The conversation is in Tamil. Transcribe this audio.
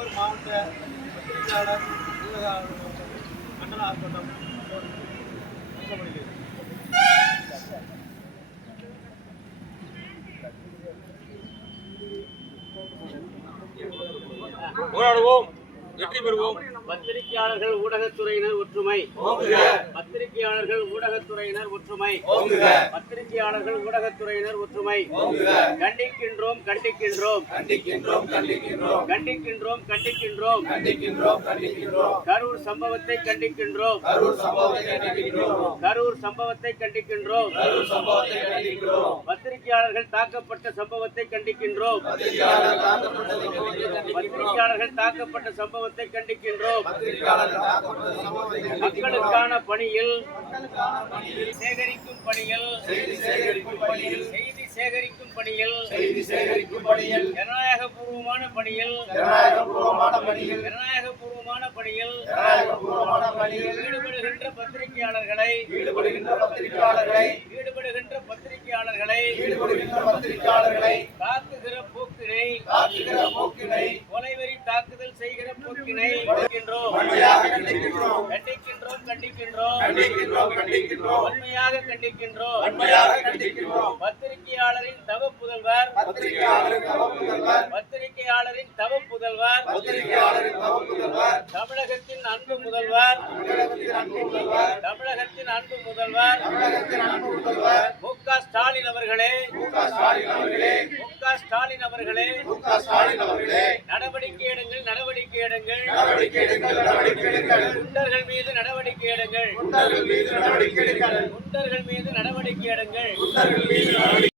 திருவள்ளூர் மாவட்ட பத்திரிகையாளர் மண்டல ஆர்ப்பாட்டம் நடத்தப்படுகிறது. போராடுவோம், வெற்றி பெறுவோம். பத்திரிகையாளர்கள் ஊடகத்துறையினர் ஒற்றுமை. பத்திரிகையாளர்கள் ஊடகத்துறையினர் ஒற்றுமை. பத்திரிகையாளர்கள் ஊடகத்துறையினர் ஒற்றுமை. கண்டிக்கின்றோம் கண்டிக்கின்றோம் கண்டிக்கின்றோம் கண்டிக்கின்றோம் கண்டிக்கின்றோம் கண்டிக்கின்றோம். கரூர் சம்பவத்தை கண்டிக்கின்றோம். கரூர் சம்பவத்தை கண்டிக்கின்றோம். பத்திரிகையாளர்கள் தாக்கப்பட்ட சம்பவத்தை கண்டிக்கின்றோம். பத்திரிகையாளர்கள் தாக்கப்பட்ட சம்பவத்தை கண்டிக்கின்றோம். மக்களுக்கான பணியில் சேகரிக்கும் பணியில் செய்தி சேகரிக்கும் பணியில் ஜனநாயகபூர்வமான பணியில் ஈடுபடுகின்ற பத்திரிகையாளர்களை தாக்குகிற போக்கினை கொலைவெறி தாக்குதல் செய்கிற போக்கினை கண்டிக்கின்றோம். வன்மையாக கண்டிக்கின்றோம். பத்திரிகையாளரின் தவ புதல்வர் தமிழகத்தின் அன்பு முதல்வர் மு.க. ஸ்டாலின் அவர்களே நடவடிக்கை எடுங்கள். குண்டர்கள் மீது நடவடிக்கை எடுங்கள்.